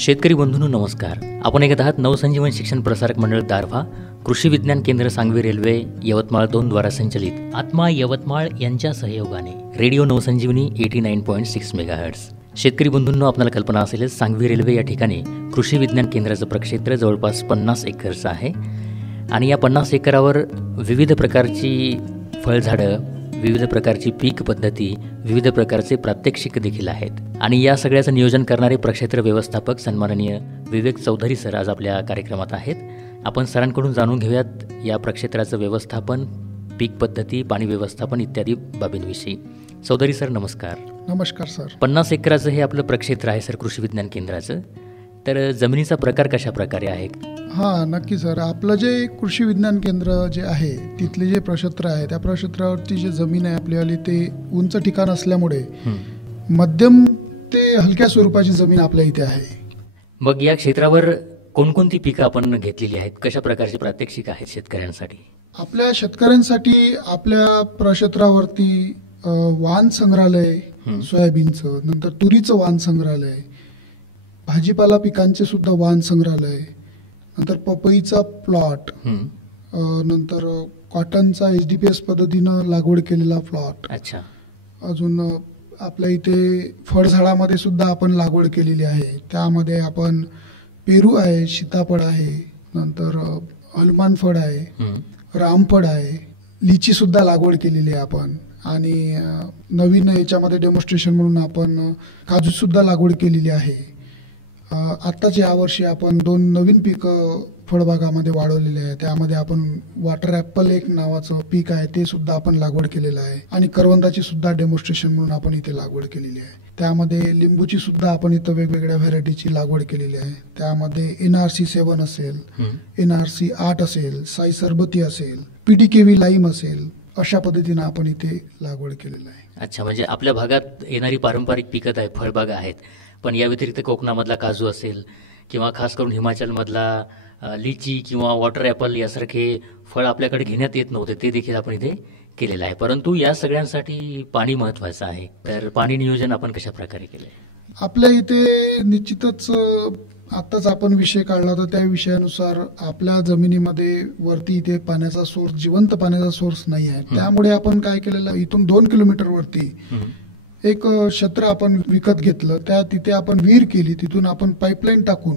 शेतकरी बंधूंनो नमस्कार. आपण ऐकत आहात नवसंजीवन शिक्षण प्रसारक मंडळ दारव्हा, कृषी विज्ञान केंद्र सांगवी रेल्वे यवतमाळ 2 द्वारा संचलित आत्मा यवतमाळ यांच्या सहयोगाने रेडिओ नवसंजीवनी 89.6 मेगाहर्ट्ज. शेतकरी बंधूंनो, आपल्याला कल्पना असेलच, सांगवी रेल्वे या ठिकाणी कृषी विज्ञान केंद्राचं प्रक्षेत्र जवळपास 50 एकरचं आहे आणि या 50 एकरावर विविध प्रकारची फळझाडं, विविध प्रकारची पीक पद्धती, विविध प्रकारचे प्रात्यक्षिक देखील आहेत आणि या सगळ्याचं नियोजन करणारे प्रक्षेत्र व्यवस्थापक सन्माननीय विवेक चौधरी सर आज आपल्या कार्यक्रमात आहेत. आपण सरांकडून जाणून घेऊयात या प्रक्षेत्राचं व्यवस्थापन, पीक पद्धती, पाणी व्यवस्थापन इत्यादी बाबींविषयी. चौधरी सर नमस्कार. नमस्कार सर. 50 एकराचं हे आपलं प्रक्षेत्र आहे सर, कृषी विज्ञान केंद्राचं. तर जमिनीचा प्रकार कशा प्रकारे आहे? हां, नक्की सर. आपलं जे कृषी विज्ञान केंद्र जे आहे तिथले जे प्रक्षेत्र आहे त्या प्रक्षेत्रावरती जे जमीन आहे आपल्यावाली ते उंच ठिकाण असल्यामुळे मध्यम ते हलक्या स्वरूपाची जमीन आपल्या इथे आहे. मग या क्षेत्रावर कोणकोणती पिकं आपण घेतलेली आहेत? कशा प्रकारचे प्रात्यक्षिक आहेत शेतकऱ्यांसाठी? आपल्या शेतकऱ्यांसाठी आपल्या प्रक्षेत्रावरती वाण संग्रहालय सोयाबीनचं, नंतर तुरीचं वाण संग्रहालय, भाजीपाला पिकांचे सुद्धा वाण संग्रहालय, नंतर पपईचा प्लॉट, नंतर कॉटनचा HDPS पद्धतीनं लागवड केलेला प्लॉट. अच्छा. अजून आपल्या इथे फळझाडामध्ये सुद्धा आपण लागवड केलेली आहे. त्यामध्ये आपण पेरू आहे, सीताफळ आहे, नंतर हनुमान फळ आहे, रामफळ आहे, लिची सुद्धा लागवड केलेली आहे आपण. आणि नवीन याच्यामध्ये डेमॉन्स्ट्रेशन म्हणून आपण काजू सुद्धा लागवड केलेली आहे. आत्ताच यावर्षी आपण 2 नवीन पिकं फळबागामध्ये वाढवलेले आहे. त्यामध्ये आपण वॉटर ॲपल एक नावाचं पीक आहे ते सुद्धा आपण लागवड केलेलं आहे आणि करवंदाची सुद्धा डेमॉन्स्ट्रेशन म्हणून आपण इथे लागवड केलेली आहे. त्यामध्ये लिंबूची सुद्धा आपण इथं वेगवेगळ्या व्हरायटीची लागवड केलेली आहे. त्यामध्ये NRC 7 असेल, NRC 8 असेल, साई सरबती असेल, PDKV लाईम असेल, अशा पद्धतीनं आपण इथे लागवड केलेलं आहे. अच्छा, म्हणजे आपल्या भागात येणारी पारंपरिक पिकं आहेत, फळबागा आहेत, पण या व्यतिरिक्त कोकणामधला काजू असेल किंवा खास करून हिमाचलमधला लिची किंवा वॉटर ॲपल यासारखे फळ आपल्याकडे घेण्यात येत नव्हते, ते देखील आपण इथे केलेलं आहे. परंतु या सगळ्यांसाठी पाणी महत्त्वाचं आहे. तर पाणी नियोजन आपण कशा प्रकारे केलं आहे? आपल्या इथे निश्चितच आत्ताच आपण विषय काढला होता त्या विषयानुसार आपल्या जमिनीमध्ये वरती इथे पाण्याचा सोर्स, जिवंत पाण्याचा सोर्स नाही आहे. त्यामुळे आपण काय केलेलं, इथून 2 किलोमीटर वरती एक क्षेत्र आपण विकत घेतलं. तिथे आपण विहीर केली, तिथून आपण पाईपलाईन टाकून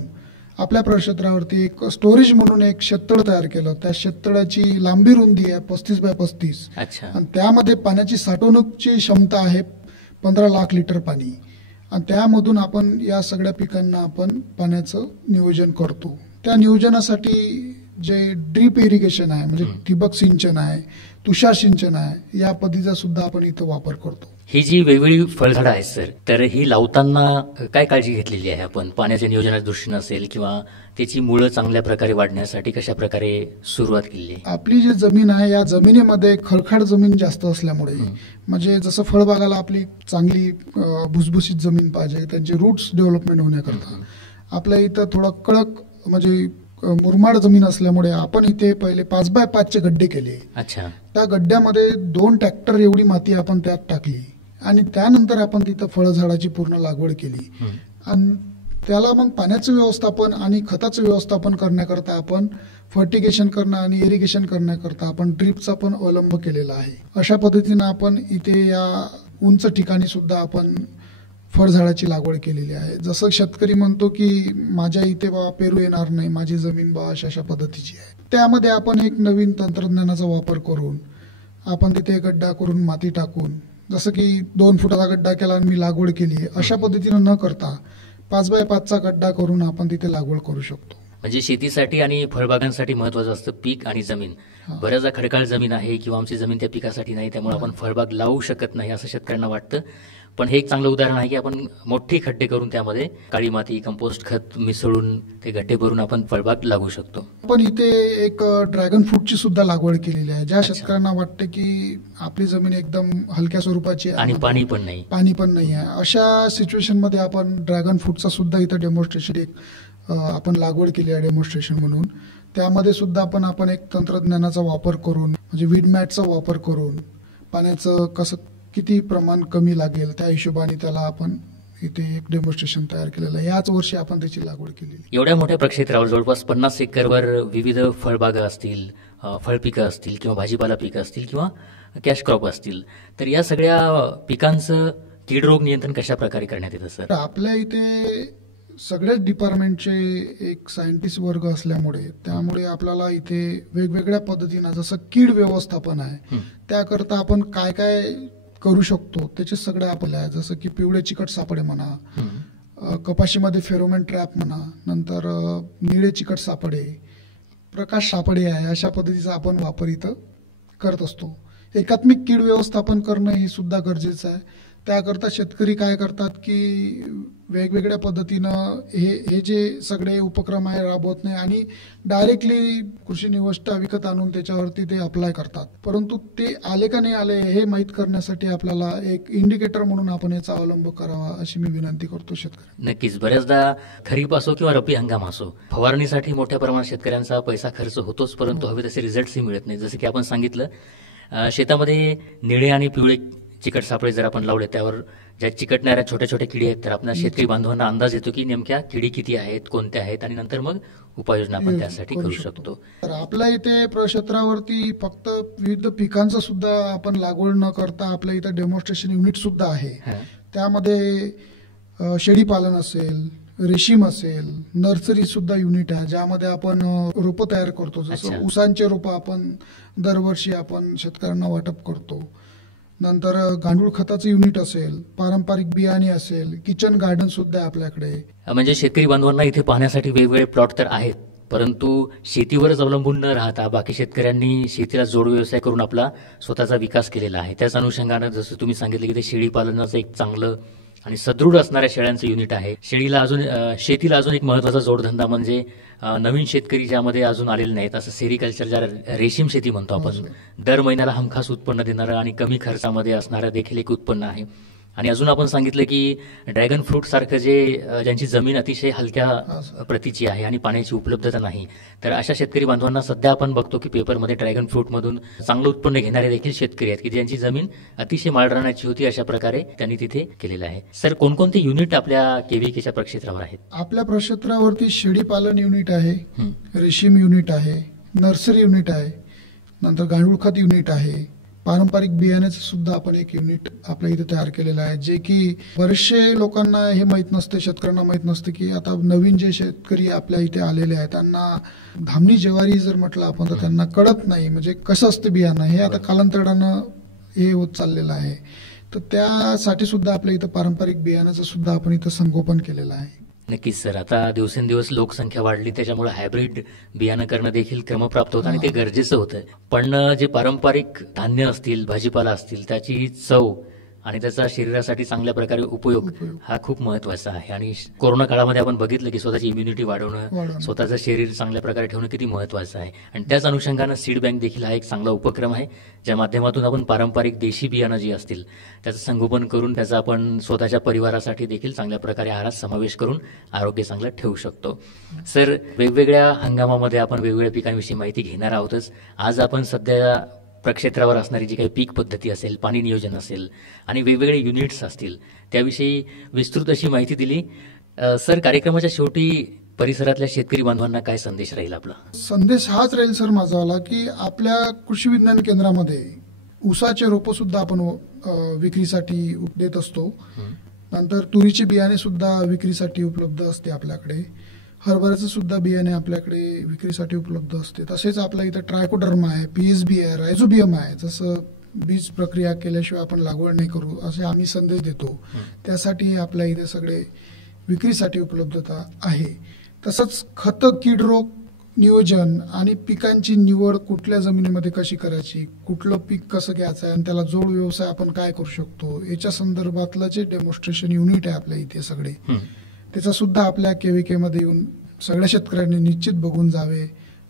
आपल्या प्रक्षेत्रावरती एक स्टोरेज म्हणून एक शेततळ तयार केलं. त्या शेततळाची लांबी रुंदी आहे 35 बाय 35. अच्छा. आणि त्यामध्ये पाण्याची साठवणुकीची क्षमता आहे 15 लाख लिटर पाणी. आणि त्यामधून आपण या सगळ्या पिकांना आपण पाण्याचं नियोजन करतो. त्या नियोजनासाठी जे ड्रीप इरिगेशन आहे, म्हणजे ठिबक सिंचन आहे, तुषार सिंचन आहे, या पद्धतीचा सुद्धा आपण इथं वापर करतो. ही जी वेगवेगळी फळझाडं आहेत सर, तर ही लावताना काय काळजी घेतलेली आहे आपण? पाण्याच्या नियोजनाच्या दृष्टीनं असेल किंवा त्याची मुळं चांगल्या प्रकारे वाढण्यासाठी कशा प्रकारे सुरुवात केली आहे? आपली जी जमीन आहे या जमिनीमध्ये खडखड जमीन जास्त असल्यामुळे, म्हणजे जसं फळबागाला आपली चांगली भुसभुशीत जमीन पाहिजे, त्यांचे रूट्स डेव्हलपमेंट होण्याकरता आपल्या इथं थोडं कडक म्हणजे मुरमाड जमीन असल्यामुळे आपण इथे पहिले 5 बाय 5 गड्डे केले. अच्छा. त्या गड्ड्यामध्ये 2 ट्रॅक्टर एवढी माती आपण त्यात टाकली आणि त्यानंतर आपण तिथं फळझाडाची पूर्ण लागवड केली. आणि त्याला मग पाण्याचं व्यवस्थापन आणि खताचं व्यवस्थापन करण्याकरता आपण फर्टिगेशन करणं आणि इरिगेशन करण्याकरता आपण ड्रीपचा पण अवलंब केलेला आहे. अशा पद्धतीनं आपण इथे या उंच ठिकाणी सुद्धा आपण फळझाडाची लागवड केलेली आहे. जसं शेतकरी म्हणतो की माझ्या इथे बाबा पेरू येणार नाही, माझी जमीन बाबा अशा पद्धतीची आहे, त्यामध्ये आपण एक नवीन तंत्रज्ञानाचा वापर करून आपण तिथे गड्डा करून माती टाकून, जसं की 2 फुटाचा गड्डा केला आणि मी लागवड केली आहे, अशा पद्धतीनं न करता 5 बाय 5चा गड्डा करून आपण तिथे लागवड करू शकतो. म्हणजे शेतीसाठी आणि फळबागांसाठी महत्वाचं असतं पीक आणि जमीन. बऱ्याचदा खडकाळ जमीन आहे किंवा आमची जमीन त्या पिकासाठी नाही, त्यामुळे आपण फळबाग लावू शकत नाही असं शेतकऱ्यांना वाटतं. पण हे एक चांगलं उदाहरण आहे की आपण मोठी खड्डे करून त्यामध्ये काळी माती, कंपोस्ट खत मिसळून ते गड्डे भरून आपण फळबाग लागू शकतो. पण इथे एक ड्रॅगन फ्रूटची सुद्धा लागवड केलेली आहे. ज्या शेतकऱ्यांना वाटतं की आपली जमीन एकदम हलक्या स्वरूपाची आहे आणि पाणी पण नाही आहे, अशा सिच्युएशन मध्ये आपण ड्रॅगन फ्रूटचा सुद्धा इथं डेमॉन्स्ट्रेशन एक आपण लागवड केली आहे डेमॉन्स्ट्रेशन म्हणून. त्यामध्ये सुद्धा आपण एक तंत्रज्ञानाचा वापर करून, म्हणजे वीड मॅटचा वापर करून पाण्याचं किती प्रमाण कमी लागेल त्या हिशोबाने त्याला आपण इथे एक डेमॉन्स्ट्रेशन तयार केलेलं आहे. याच वर्षी आपण त्याची लागवड केलेली. एवढ्या मोठ्या प्रक्षेत्रावर जवळपास 50 एकरवर विविध फळबागा असतील, फळपिकं असतील किंवा भाजीपाला पिकं असतील किंवा कॅश क्रॉप असतील, तर या सगळ्या पिकांचं कीड रोग नियंत्रण कशा प्रकारे करण्यात येतं सर? आपल्या इथे सगळ्याच डिपार्टमेंटचे एक सायंटिस्ट वर्ग असल्यामुळे त्यामुळे आपल्याला इथे वेगवेगळ्या पद्धतीनं जसं कीड व्यवस्थापन आहे त्याकरता आपण काय काय करू शकतो त्याचे सगळे आपले आहे. जसं की पिवळे चिकट सापळे म्हणा, कपाशीमध्ये फेरोमेन ट्रॅप म्हणा, नंतर निळे चिकट सापळे, प्रकाश सापळे आहे, अशा पद्धतीचा आपण वापर इथं करत असतो. एकात्मिक कीड व्यवस्थापन करणं हे सुद्धा गरजेचं आहे. त्याकरता शेतकरी काय करतात की वेगवेगळ्या पद्धतीनं हे जे सगळे उपक्रम आहे राबवत नाही आणि डायरेक्टली कृषी निविष्ठा विकत आणून त्याच्यावरती ते अप्लाय करतात. परंतु ते आले का नाही आले हे माहीत करण्यासाठी आपल्याला एक इंडिकेटर म्हणून आपण याचा अवलंब करावा अशी मी विनंती करतो शेतकऱ्यांना. नक्कीच. बऱ्याचदा खरीप असो किंवा रब्बी हंगाम असो, फवारणीसाठी मोठ्या प्रमाणात शेतकऱ्यांचा पैसा खर्च होतोच, परंतु हवे तसे रिझल्टही मिळत नाही. जसं की आपण सांगितलं, शेतामध्ये निळे आणि पिवळे चिकट सापळे जर आपण लावले, त्यावर ज्या चिकटणाऱ्या छोट्या छोट्या किडी आहेत, तर आपल्या शेतकरी बांधवांना अंदाज येतो की नेमक्या किडी किती आहेत, कोणत्या आहेत, आणि नंतर मग उपाययोजना आपण त्यासाठी करू शकतो. तर आपल्या इथे प्रक्षेत्रावरती फक्त विविध पिकांचं सुद्धा आपण लागवड न करता आपल्या इथे डेमॉन्स्ट्रेशन युनिट सुद्धा आहे. त्यामध्ये शेळी पालन असेल, रेशीम असेल, नर्सरी सुद्धा युनिट आहे ज्यामध्ये आपण रोपं तयार करतो. जसं ऊसांचे रोपं आपण दरवर्षी आपण शेतकऱ्यांना वाटप करतो. नंतर गांडूळ खताचं युनिट असेल, पारंपरिक बियाणे असेल, किचन गार्डन सुद्धा आहे आपल्याकडे. म्हणजे शेतकरी बांधवांना इथे पाहण्यासाठी वेगवेगळे प्लॉट तर आहेत, परंतु शेतीवरच अवलंबून न राहता बाकी शेतकऱ्यांनी शेतीला जोड व्यवसाय करून आपला स्वतःचा विकास केलेला आहे. त्याच अनुषंगानं जसं तुम्ही सांगितलं की ते शेळी पालनाचं एक चांगलं आणि सदृढ असणाऱ्या शेळ्यांचं युनिट आहे. शेतीला अजून एक महत्वाचा जोडधंदा म्हणजे नवीन शेतकरी ज्यामध्ये अजून आलेले नाहीत, असं सेरिकल्चर, ज्याला रेशीम शेती म्हणतो आपण, दर महिन्याला हमखास उत्पन्न देणारं आणि कमी खर्चामध्ये असणारं देखील एक उत्पन्न आहे. आणि अजून आपण सांगितलं की ड्रॅगन फ्रूट सारखं ज्यांची जमीन अतिशय हलक्या प्रतीची आहे आणि पाण्याची उपलब्धता नाही, तर अशा शेतकरी बांधवांना सध्या आपण बघतो की पेपरमध्ये ड्रॅगन फ्रूटमधून चांगलं उत्पन्न घेणारे देखील शेतकरी आहेत की ज्यांची जमीन अतिशय माळरानाची होती. अशा प्रकारे त्यांनी तिथे केलेलं आहे. सर, कोणकोणते युनिट आपल्या केव्हीकेच्या प्रक्षेत्रावर आहेत? आपल्या प्रक्षेत्रावरती शेळी पालन युनिट आहे, रेशीम युनिट आहे, नर्सरी युनिट आहे, नंतर गांडूळ खत युनिट आहे, पारंपरिक बियाण्याचं सुद्धा आपण एक युनिट आपल्या इथे तयार केलेलं आहे. जे की बरेचसे लोकांना हे माहीत नसते, शेतकऱ्यांना माहीत नसते की आता नवीन जे शेतकरी आपल्या इथे आलेले आहेत त्यांना धामणी ज्वारी जर म्हटलं आपण तर त्यांना कळत नाही म्हणजे कसं असतं बियाणं. हे आता कालांतरानं हे होत चाललेलं आहे. तर त्यासाठी सुद्धा आपल्या इथं पारंपरिक बियाण्याचं सुद्धा आपण इथं संगोपन केलेलं आहे. नक्कीच सर. आता दिवसेंदिवस लोकसंख्या वाढली, त्याच्यामुळे हायब्रिड बियाणं करणं देखील क्रमप्राप्त होतं आणि ते गरजेचं होतं. पण जे पारंपरिक धान्य असतील, भाजीपाला असतील, त्याची चव आणि त्याचा शरीरासाठी चांगल्या प्रकारे उपयोग हा खूप महत्वाचा आहे. आणि कोरोना काळामध्ये आपण बघितलं की स्वतःची इम्युनिटी वाढवणं, स्वतःचं शरीर चांगल्या प्रकारे ठेवणं किती महत्वाचं आहे. आणि त्याच अनुषंगानं सीड बँक देखील हा एक चांगला उपक्रम आहे, ज्या माध्यमातून आपण पारंपरिक देशी बियाणं जी असतील त्याचं संगोपन करून त्याचा आपण स्वतःच्या परिवारासाठी देखील चांगल्या प्रकारे आहारात समावेश करून आरोग्य चांगलं ठेवू शकतो. सर, वेगवेगळ्या हंगामामध्ये आपण वेगवेगळ्या पिकांविषयी माहिती घेणार आहोतच. आज आपण सध्या प्रक्षेत्रावर असणारी जी काही पीक पद्धती असेल, पाणी नियोजन असेल आणि वेगवेगळे युनिट्स असतील त्याविषयी विस्तृत अशी माहिती दिली. सर, कार्यक्रमाच्या शेवटी परिसरातल्या शेतकरी बांधवांना काय संदेश राहील आपला? संदेश हाच राहील सर माझावाला की आपल्या कृषी विज्ञान केंद्रामध्ये ऊसाचे रोपं सुद्धा आपण विक्रीसाठी देत असतो. नंतर तुरीचे बियाणे सुद्धा विक्रीसाठी उपलब्ध असते आपल्याकडे. हरभऱ्याचं सुद्धा बियाणे आपल्याकडे विक्रीसाठी उपलब्ध असते. तसेच आपल्या इथं ट्रायकोडर्मा आहे, पीएसबी आहे, रायझोबियम आहे. जसं बीज प्रक्रिया केल्याशिवाय आपण लागवड नाही करू असे आम्ही संदेश देतो. त्यासाठी आपल्या इथे सगळे विक्रीसाठी उपलब्धता आहे. तसंच खत, कीड रोग नियोजन आणि पिकांची निवड कुठल्या जमिनीमध्ये कशी करायची, कुठलं पीक कसं घ्यायचं आहे आणि त्याला जोड व्यवसाय आपण काय करू शकतो याच्या संदर्भातलं जे डेमॉन्स्ट्रेशन युनिट आहे आपल्या इथे सगळे, त्याचा सुद्धा आपल्या केव्हीके मध्ये येऊन सगळ्या शेतकऱ्यांनी निश्चित बघून जावे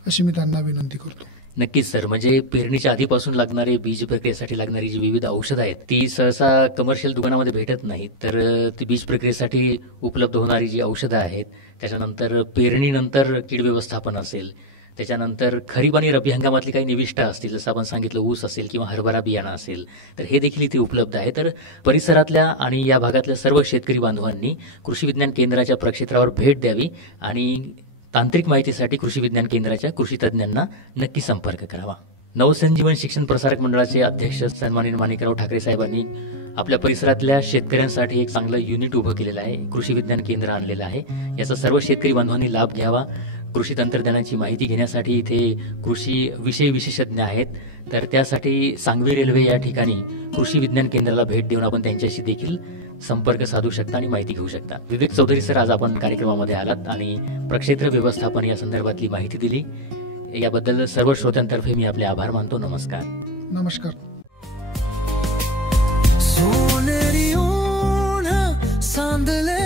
अशी मी त्यांना विनंती करतो. नक्कीच सर. म्हणजे पेरणीच्या आधीपासून लागणारे बीज प्रक्रियेसाठी लागणारी जी विविध औषधं आहेत ती सहसा कमर्शियल दुकानामध्ये भेटत नाहीत, तर ती बीज प्रक्रियेसाठी उपलब्ध होणारी जी औषधं आहेत, त्याच्यानंतर पेरणीनंतर कीड व्यवस्थापन असेल, त्याच्यानंतर खरीप आणि रब्बी हंगामातली काही निविष्ठा असतील, जसं आपण सांगितलं ऊस असेल किंवा हरभरा बियाणं असेल, तर हे देखील इथे उपलब्ध आहे. तर परिसरातल्या आणि या भागातल्या सर्व शेतकरी बांधवांनी कृषी विज्ञान केंद्राच्या प्रक्षेत्रावर भेट द्यावी आणि तांत्रिक माहितीसाठी कृषी विज्ञान केंद्राच्या कृषी तज्ज्ञांना नक्की संपर्क करावा. नवसंजीवन शिक्षण प्रसारक मंडळाचे अध्यक्ष सन्माननीय माणिकराव ठाकरे साहेबांनी आपल्या परिसरातल्या शेतकऱ्यांसाठी एक चांगलं युनिट उभं केलेलं आहे, कृषी विज्ञान केंद्र आणलेलं आहे. याचा सर्व शेतकरी बांधवांनी लाभ घ्यावा. कृषी तंत्रज्ञानाची माहिती घेण्यासाठी इथे कृषी विषय विशेषज्ञ आहेत. तर त्यासाठी सांगवी रेल्वे या ठिकाणी कृषी विज्ञान केंद्राला भेट देऊन आपण त्यांच्याशी देखील संपर्क साधू शकता आणि माहिती घेऊ शकता. विवेक चौधरी सर, आज आपण कार्यक्रमामध्ये आलात आणि प्रक्षेत्र व्यवस्थापन या संदर्भातली माहिती दिली, याबद्दल सर्व श्रोत्यांतर्फे मी आपले आभार मानतो. नमस्कार. नमस्कार. सोनेरी ओढ सांदले